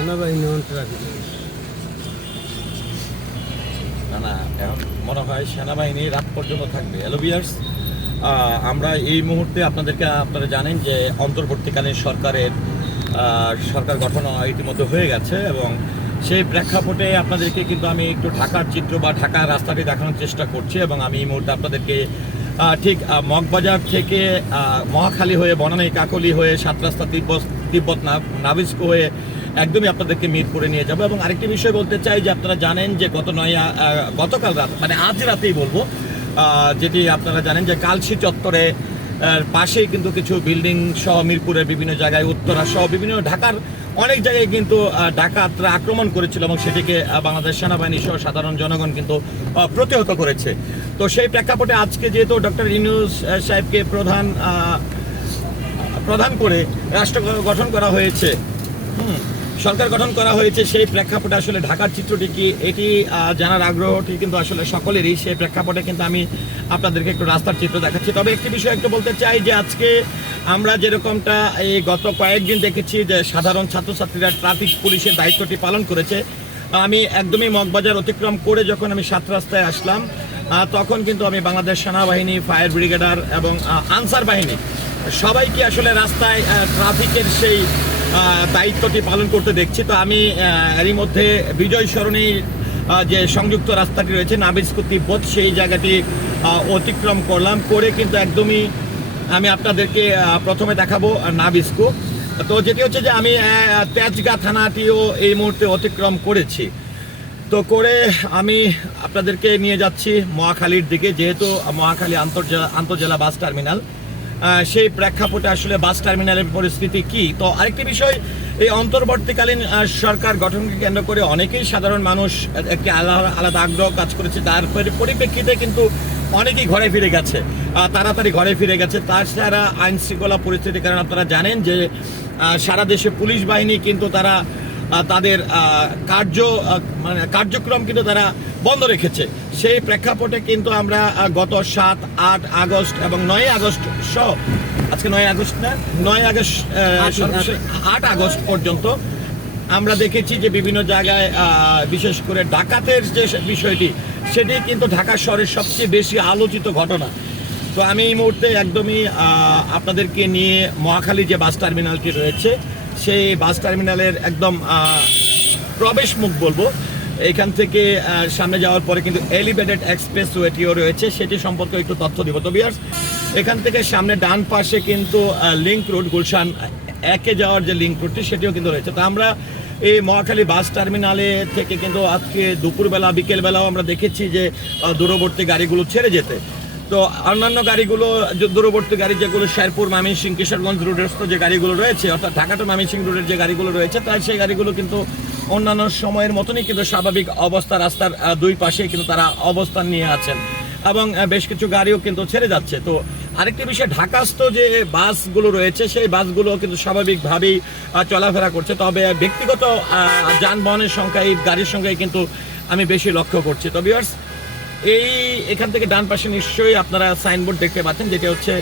সেনাবাহিনী না না, এখন মনে হয় সেনাবাহিনী রাত পর্যন্ত থাকবে। এলোবিয়ার্স আমরা এই মুহূর্তে আপনাদেরকে, আপনারা জানেন যে অন্তর্বর্তীকালীন সরকারের সরকার গঠন ইতিমধ্যে হয়ে গেছে এবং সেই প্রেক্ষাপটে আপনাদেরকে কিন্তু আমি একটু ঢাকার চিত্র বা ঢাকার রাস্তাটি দেখানোর চেষ্টা করছি এবং আমি এই মুহূর্তে আপনাদেরকে ঠিক মগবাজার থেকে মহাখালী হয়ে, বনানী কাকলি হয়ে সাত রাস্তা তিব্বত তিব্বত না- নাবিস্ক হয়ে একদমই আপনাদেরকে মিরপুরে নিয়ে যাব। এবং আরেকটি বিষয় বলতে চাই যে আপনারা জানেন যে গত নয় গতকাল রাত মানে আজ রাতেই বলব যেটি আপনারা জানেন যে কালশি চত্বরে পাশেই কিন্তু কিছু বিল্ডিং সহ মিরপুরের বিভিন্ন জায়গায়, উত্তরা সহ বিভিন্ন ঢাকার অনেক জায়গায় কিন্তু ডাকাতরা আক্রমণ করেছিল এবং সেটিকে বাংলাদেশ সেনাবাহিনী সহ সাধারণ জনগণ কিন্তু প্রতিহত করেছে। তো সেই প্রেক্ষাপটে আজকে যেহেতু ডক্টর ইনুস সাহেবকে প্রধান প্রধান করে রাষ্ট্র গঠন করা হয়েছে। সরকার গঠন করা হয়েছে সেই প্রেক্ষাপটে আসলে ঢাকার চিত্রটি কি এটি জানার আগ্রহটি কিন্তু আসলে সকলেরই সেই প্রেক্ষাপটে কিন্তু আমি আপনাদেরকে একটু রাস্তার চিত্র দেখাচ্ছি। তবে একটি বিষয় একটু বলতে চাই যে আজকে আমরা যেরকমটা এই গত কয়েকদিন দেখেছি যে সাধারণ ছাত্রছাত্রীরা ট্রাফিক পুলিশের দায়িত্বটি পালন করেছে। আমি একদমই মগবাজার অতিক্রম করে যখন আমি সাত রাস্তায় আসলাম তখন কিন্তু আমি বাংলাদেশ সেনাবাহিনী, ফায়ার ব্রিগেডার এবং আনসার বাহিনী সবাইকে আসলে রাস্তায় ট্রাফিকের সেই দায়িত্বটি পালন করতে দেখছি? তো আমি এরই মধ্যে বিজয় সরণী যে সংযুক্ত রাস্তাটি রয়েছে নাবিস্কু তিব্বত সেই জায়গাটি অতিক্রম করলাম। করে কিন্তু একদমই আমি আপনাদেরকে প্রথমে দেখাবো নাবিস্কু। তো যেটি হচ্ছে যে আমি তেজগাঁ থানাটিও এই মুহূর্তে অতিক্রম করেছি। তো করে আমি আপনাদেরকে নিয়ে যাচ্ছি মহাখালীর দিকে, যেহেতু মহাখালী আন্তর্জেলা আন্তর্জেলা বাস টার্মিনাল। সেই প্রেক্ষাপটে আসলে বাস টার্মিনালের পরিস্থিতি কি? তো আরেকটি বিষয়, এই অন্তর্বর্তীকালীন সরকার গঠনকে কেন্দ্র করে অনেকেই সাধারণ মানুষ একটি আলাদা আলাদা আগ্রহ কাজ করেছে। তার পরিপ্রেক্ষিতে কিন্তু অনেকেই ঘরে ফিরে গেছে। তাড়াতাড়ি ঘরে ফিরে গেছে। তাছাড়া আইন শৃঙ্খলা পরিস্থিতির কারণে আপনারা জানেন যে সারা দেশে পুলিশ বাহিনী কিন্তু তারা তাদের কার্য মানে কার্যক্রম কিন্তু তারা বন্ধ রেখেছে। সেই প্রেক্ষাপটে কিন্তু আমরা গত সাত আট আগস্ট এবং নয় আগস্ট সহ আজকে নয় আগস্ট না নয় আগস্ট আট আগস্ট পর্যন্ত আমরা দেখেছি যে বিভিন্ন জায়গায় বিশেষ করে ডাকাতের যে বিষয়টি সেটি কিন্তু ঢাকা শহরের সবচেয়ে বেশি আলোচিত ঘটনা। তো আমি এই মুহূর্তে একদমই আপনাদেরকে নিয়ে মহাখালী যে বাস টার্মিনালটি রয়েছে সেই বাস টার্মিনালের একদম প্রবেশ মুখ বলব। এখান থেকে সামনে যাওয়ার পরে কিন্তু এলিভেটেড এক্সপ্রেস ওয়েটিও রয়েছে। সেটি সম্পর্কে একটু তথ্য দিব। তো বিয়ার্স এখান থেকে সামনে ডান পাশে কিন্তু লিঙ্ক রোড গুলশান, একে যাওয়ার যে লিঙ্ক রোডটি সেটিও কিন্তু রয়েছে। তো আমরা এই মহাখালী বাস টার্মিনালে থেকে কিন্তু আজকে দুপুরবেলা, বিকেলবেলাও আমরা দেখেছি যে দূরবর্তী গাড়িগুলো ছেড়ে যেতে। তো অন্যান্য গাড়িগুলো দূরবর্তী গাড়ি যেগুলো শেরপুর ময়মনসিংহ কিশোরগঞ্জ রোডের যে গাড়িগুলো রয়েছে, অর্থাৎ ঢাকা টু রোডের যে গাড়িগুলো রয়েছে, তাই সেই গাড়িগুলো কিন্তু অন্যান্য সময়ের মতনই কিন্তু স্বাভাবিক অবস্থা রাস্তার দুই পাশে কিন্তু তারা অবস্থান নিয়ে আছেন। এবং বেশ কিছু গাড়িও কিন্তু ছেড়ে যাচ্ছে। তো আরেকটি বিষয়, ঢাকাস্থ যে বাসগুলো রয়েছে, সেই বাসগুলো কিন্তু স্বাভাবিকভাবেই চলাফেরা করছে। তবে ব্যক্তিগত যানবাহনের সংখ্যা এই গাড়ির সংখ্যায় কিন্তু আমি বেশি লক্ষ্য করছি। তো ভিউয়ার্স এই এখান থেকে ডান পাশে নিশ্চয়ই আপনারা সাইনবোর্ড দেখতে পাচ্ছেন, যেটা হচ্ছে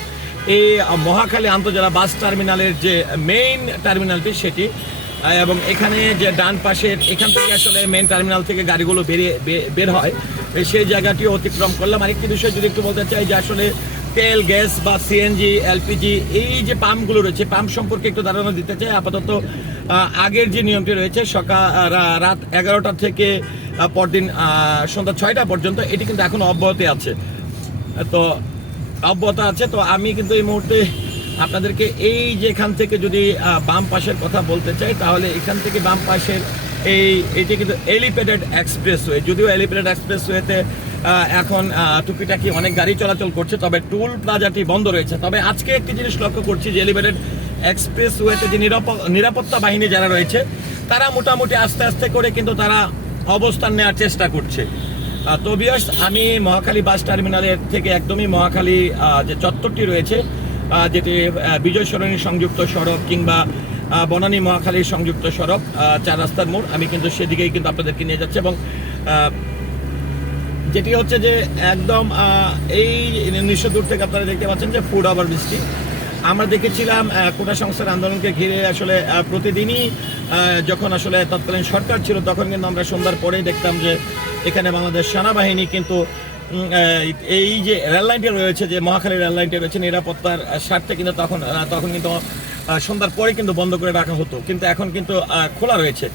এই মহাখালী আন্তর্জেলা বাস টার্মিনালের যে মেইন টার্মিনালটি সেটি। এবং এখানে যে ডান পাশের এখান থেকে আসলে মেইন টার্মিনাল থেকে গাড়িগুলো বেরিয়ে বের হয় সেই জায়গাটি অতিক্রম করলাম। আরেকটি বিষয় যদি একটু বলতে চাই যে আসলে তেল, গ্যাস বা সিএনজি এলপিজি এই যে পাম্পগুলো রয়েছে, পাম্প সম্পর্কে একটু ধারণা দিতে চাই। আপাতত আগের যে নিয়মটি রয়েছে, সকাল রাত এগারোটা থেকে পরদিন সন্ধ্যা ছয়টা পর্যন্ত এটি কিন্তু এখনও অব্যাহতি আছে। তো অব্যাহত আছে। তো আমি কিন্তু এই মুহূর্তে আপনাদেরকে এই যেখান থেকে যদি বাম পাশের কথা বলতে চাই তাহলে এখান থেকে বাম পাশের এই এটি কিন্তু এলিপেটেড এক্সপ্রেসওয়ে যদিও এলিপেটেড এক্সপ্রেসওয়েতে এখন আহ, টুকিটাকি অনেক গাড়ি চলাচল করছে তবে টুল প্লাজাটি বন্ধ রয়েছে। তবে আজকে একটি জিনিস লক্ষ্য করছি যে এলিভেটেড এক্সপ্রেসওয়েতে যে নিরাপ- নিরাপত্তা বাহিনী যারা রয়েছে তারা মোটামুটি আস্তে আস্তে করে কিন্তু তারা অবস্থান নেওয়ার চেষ্টা করছে। তো বিয়াস আমি মহাখালী বাস টার্মিনালের থেকে একদমই মহাখালী যে চত্বরটি রয়েছে যেটি বিজয় সরণী সংযুক্ত সড়ক কিংবা বনানী মহাখালীর সংযুক্ত সড়ক চার রাস্তার মোড়। আমি কিন্তু সেদিকেই কিন্তু আপনাদেরকে নিয়ে যাচ্ছি এবং যেটি হচ্ছে যে একদম এই নিঃস্ব দূর থেকে আপনারা দেখতে পাচ্ছেন যে ফুড ওভার বৃষ্টি আমরা দেখেছিলাম কোটা সংস্থার আন্দোলনকে ঘিরে আসলে প্রতিদিনই যখন আসলে তৎকালীন সরকার ছিল, তখন কিন্তু আমরা সন্ধ্যার পরেই দেখতাম যে এখানে বাংলাদেশ সেনাবাহিনী কিন্তু এই যে রেল লাইনটি রয়েছে, যে মহাখালী রেল লাইনটি রয়েছে, নিরাপত্তার স্বার্থে কিন্তু তখন তখন কিন্তু সন্ধ্যার পরে কিন্তু বন্ধ করে রাখা হতো। কিন্তু এখন কিন্তু খোলা রয়েছে।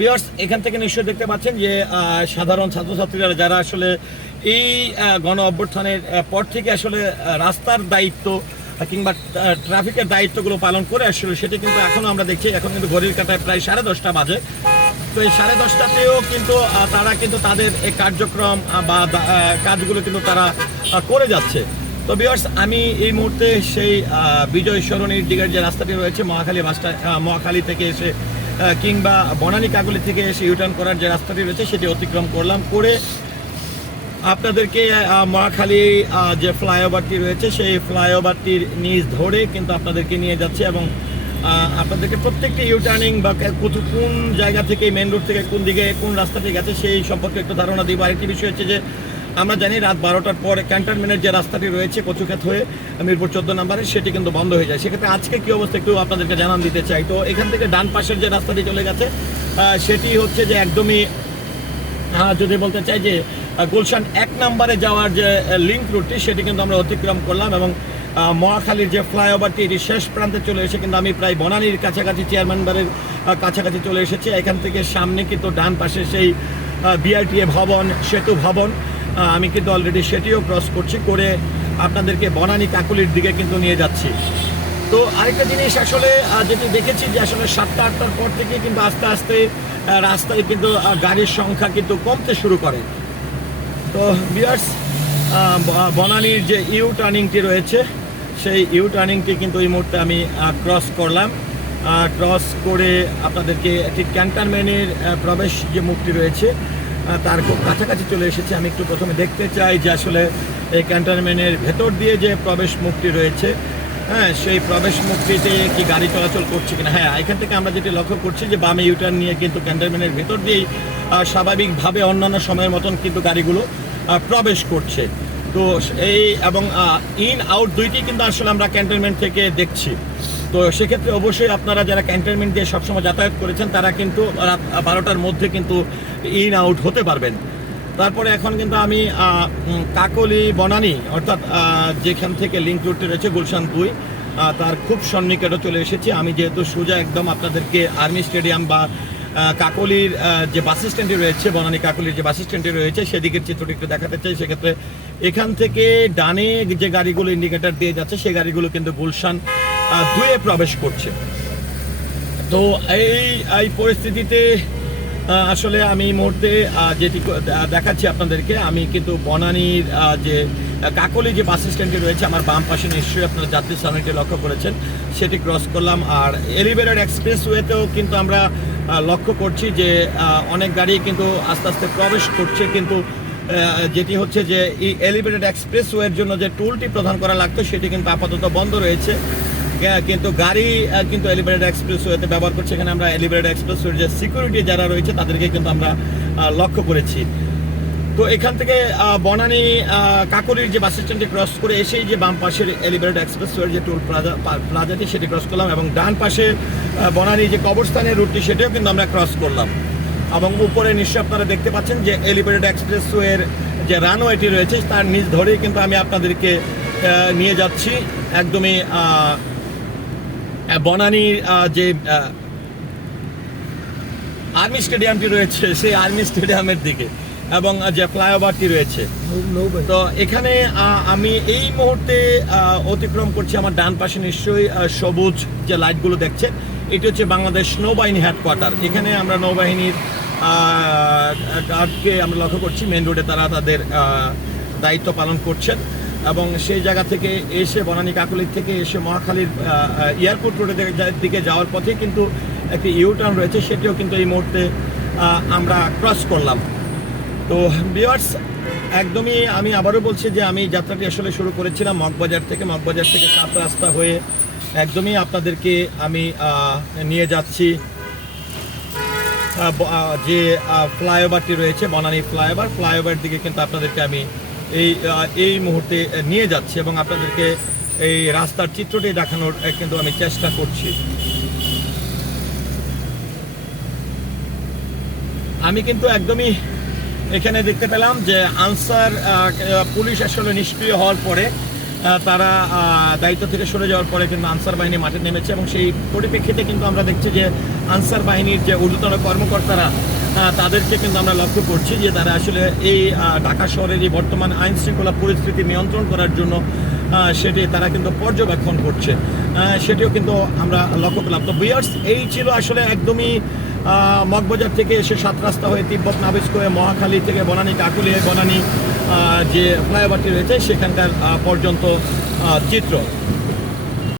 বিয়ার্স এখান থেকে নিশ্চয়ই দেখতে পাচ্ছেন যে সাধারণ ছাত্রছাত্রীরা যারা আসলে এই গণ অভ্যর্থনের পর থেকে আসলে রাস্তার দায়িত্ব কিংবা ট্রাফিকের দায়িত্বগুলো পালন করে আসলে সেটি কিন্তু এখনও আমরা দেখছি। এখন কিন্তু ঘড়ির কাটায় প্রায় সাড়ে দশটা বাজে। তো এই সাড়ে দশটাতেও কিন্তু তারা কিন্তু তাদের এই কার্যক্রম বা কাজগুলো কিন্তু তারা করে যাচ্ছে। তো বিয়ার্স আমি এই মুহূর্তে সেই বিজয় সরণির দিকের যে রাস্তাটি রয়েছে, মহাখালী বাসটা মহাখালী থেকে এসে কিংবা বনানী কাগুলি থেকে এসে ইউটার্ন করার যে রাস্তাটি রয়েছে, সেটি অতিক্রম করলাম, করে আপনাদেরকে মহাখালী যে ফ্লাইওভারটি রয়েছে, সেই ফ্লাইওভারটির নিচ ধরে কিন্তু আপনাদেরকে নিয়ে যাচ্ছে এবং আপনাদেরকে প্রত্যেকটি ইউটার্নিং বা কোথা- কোন জায়গা থেকে মেন রোড থেকে কোন দিকে, কোন রাস্তাটি গেছে, সেই সম্পর্কে একটু ধারণা দিব। আরেকটি বিষয় হচ্ছে যে, আমরা জানি রাত বারোটার পর ক্যান্টনমেন্টের যে রাস্তাটি রয়েছে কচুক্ষেত হয়ে মিরপুর চোদ্দ নম্বরে, সেটি কিন্তু বন্ধ হয়ে যায়। সেক্ষেত্রে আজকে কী অবস্থা একটু আপনাদেরকে জানান দিতে চাই। তো এখান থেকে ডান পাশের যে রাস্তাটি চলে গেছে সেটি হচ্ছে যে একদমই যদি বলতে চাই যে গুলশান এক নম্বরে যাওয়ার যে লিঙ্ক রুটটি সেটি কিন্তু আমরা অতিক্রম করলাম এবং মহাখালীর যে ফ্লাইওভারটি এটি শেষ প্রান্তে চলে এসে কিন্তু আমি প্রায় বনানীর কাছাকাছি চেয়ারম্যান বাড়ির কাছাকাছি চলে এসেছি। এখান থেকে সামনে কিন্তু ডান পাশে সেই বিআরটিএ ভবন, সেতু ভবন। আমি কিন্তু অলরেডি সেটিও ক্রস করছি, করে আপনাদেরকে বনানী কাকুলির দিকে কিন্তু নিয়ে যাচ্ছি। তো আরেকটা জিনিস আসলে যেটি দেখেছি যে আসলে সাতটা আটটার পর থেকে কিন্তু আস্তে আস্তে রাস্তায় কিন্তু গাড়ির সংখ্যা কিন্তু কমতে শুরু করে। তো বিয়ার্স বনানীর যে ইউ টার্নিংটি রয়েছে, সেই ইউ টার্নিংটি কিন্তু এই মুহূর্তে আমি ক্রস করলাম। ক্রস করে আপনাদেরকে একটি ক্যান্টনমেন্টের প্রবেশ যে মুখটি রয়েছে তার খুব কাছাকাছি চলে এসেছে। আমি একটু প্রথমে দেখতে চাই যে আসলে এই ক্যান্টনমেন্টের ভেতর দিয়ে যে প্রবেশ মুখটি রয়েছে হ্যাঁ সেই প্রবেশ মুখটিতে কি গাড়ি চলাচল করছে কিনা? হ্যাঁ এখান থেকে আমরা যেটি লক্ষ্য করছি যে বামে ইউটার্ন নিয়ে কিন্তু ক্যান্টনমেন্টের ভেতর দিয়েই স্বাভাবিকভাবে অন্যান্য সময়ের মতন কিন্তু গাড়িগুলো প্রবেশ করছে। তো এই এবং ইন আউট দুইটি কিন্তু আসলে আমরা ক্যান্টনমেন্ট থেকে দেখছি। তো সেক্ষেত্রে অবশ্যই আপনারা যারা ক্যান্টনমেন্ট দিয়ে সবসময় যাতায়াত করেছেন, তারা কিন্তু বারোটার মধ্যে কিন্তু ইন আউট হতে পারবেন। তারপরে এখন কিন্তু আমি কাকলি বনানী, অর্থাৎ যেখান থেকে লিঙ্ক রুটটি রয়েছে গুলশান দুই তার খুব সন্নিকটে চলে এসেছি। আমি যেহেতু সোজা একদম আপনাদেরকে আর্মি স্টেডিয়াম বা কাকলির যে বাস স্ট্যান্ডটি রয়েছে, বনানী কাকলির যে বাস স্ট্যান্ডটি রয়েছে, সেদিকের চিত্রটি একটু দেখাতে চাই। সেক্ষেত্রে এখান থেকে ডানে যে গাড়িগুলো ইন্ডিকেটার দিয়ে যাচ্ছে, সেই গাড়িগুলো কিন্তু গুলশান দুয়ে প্রবেশ করছে। তো এই এই পরিস্থিতিতে আসলে আমি এই মুহূর্তে যেটি দেখাচ্ছি আপনাদেরকে, আমি কিন্তু বনানীর যে কাকলি যে বাস স্ট্যান্ডটি রয়েছে, আমার বাম পাশে নিশ্চয়ই আপনারা যাত্রী সামনেটি লক্ষ্য করেছেন, সেটি ক্রস করলাম, আর এলিভেটেড এক্সপ্রেসওয়েতেও কিন্তু আমরা লক্ষ্য করছি যে অনেক গাড়ি কিন্তু আস্তে আস্তে প্রবেশ করছে, কিন্তু যেটি হচ্ছে যে, এই এলিভেটেড এক্সপ্রেসওয়ের জন্য যে টুলটি প্রদান করা লাগতো, সেটি কিন্তু আপাতত বন্ধ রয়েছে। কিন্তু গাড়ি কিন্তু এলিভেটেড এক্সপ্রেস ওয়েতে ব্যবহার করছে। এখানে আমরা এলিভেটেড এক্সপ্রেস ওয়ের যে সিকিউরিটি যারা রয়েছে, তাদেরকে কিন্তু আমরা লক্ষ্য করেছি। তো এখান থেকে বনানী কাকলির যে বাস স্ট্যান্ডে ক্রস করে এসেই যে বাম পাশের এলিভেটেড এক্সপ্রেস ওয়ের যে টোল প্লাজা প্লাজাটি সেটি ক্রস করলাম এবং ডান পাশে বনানী যে কবরস্থানের রুটটি সেটিও কিন্তু আমরা ক্রস করলাম। এবং উপরে নিশ্চয়ই আপনারা দেখতে পাচ্ছেন যে এলিভেটেড এক্সপ্রেস ওয়ের যে রানওয়েটি রয়েছে, তার নিচ ধরেই কিন্তু আমি আপনাদেরকে নিয়ে যাচ্ছি। একদমই বনানীর যে আর্মি স্টেডিয়ামটি রয়েছে সেই আর্মি স্টেডিয়ামের দিকে এবং যে ফ্লাইওভারটি রয়েছে। তো এখানে আমি এই মুহূর্তে অতিক্রম করছি আমার ডান পাশে নিশ্চয়ই সবুজ যে লাইটগুলো দেখছেন এটি হচ্ছে বাংলাদেশ নৌবাহিনী হেডকোয়ার্টার এখানে আমরা নৌবাহিনীর গার্ডকে আমরা লক্ষ্য করছি মেন রোডে তারা তাদের দায়িত্ব পালন করছেন। এবং সেই জায়গা থেকে এসে বনানী কাকলির থেকে এসে মহাখালীর এয়ারপোর্ট রোডের দিকে- যাওয়ার পথে কিন্তু একটি ইউটার্ন রয়েছে, সেটিও কিন্তু এই মুহূর্তে আমরা ক্রস করলাম। তো বিয়ার্স একদমই আমি আবারও বলছি যে আমি যাত্রাটি আসলে শুরু করেছিলাম মগবাজার থেকে। মগবাজার থেকে সাত রাস্তা হয়ে একদমই আপনাদেরকে আমি নিয়ে যাচ্ছি। যে ফ্লাইওভারটি রয়েছে, বনানী ফ্লাইওভার ফ্লাইওভার দিকে কিন্তু আপনাদেরকে আমি এই এই মুহূর্তে নিয়ে যাচ্ছি এবং আপনাদেরকে এই রাস্তার চিত্রটি দেখানোর কিন্তু আমি চেষ্টা করছি। আমি কিন্তু একদমই এখানে দেখতে পেলাম যে আনসার পুলিশ আসলে নিষ্ক্রিয় হওয়ার পরে তারা দায়িত্ব থেকে সরে যাওয়ার পরে কিন্তু আনসার বাহিনী মাঠে নেমেছে এবং সেই পরিপ্রেক্ষিতে কিন্তু আমরা দেখছি যে আনসার বাহিনীর যে ঊর্ধ্বতন কর্মকর্তারা তাদেরকে কিন্তু আমরা লক্ষ্য করছি যে তারা আসলে এই ঢাকা শহরের এই বর্তমান আইন শৃঙ্খলা পরিস্থিতি নিয়ন্ত্রণ করার জন্য সেটি তারা কিন্তু পর্যবেক্ষণ করছে। সেটিও কিন্তু আমরা লক্ষ্য করলাম। তো বিয়ার্স, এই ছিল আসলে একদমই মগবাজার থেকে এসে সাত রাস্তা হয়ে তিব্বত নাবিস্ক হয়ে মহাখালী থেকে বনানী কাকুলিয়ে বনানী যে ফ্লাইওভারটি রয়েছে, সেখানকার পর্যন্ত চিত্র।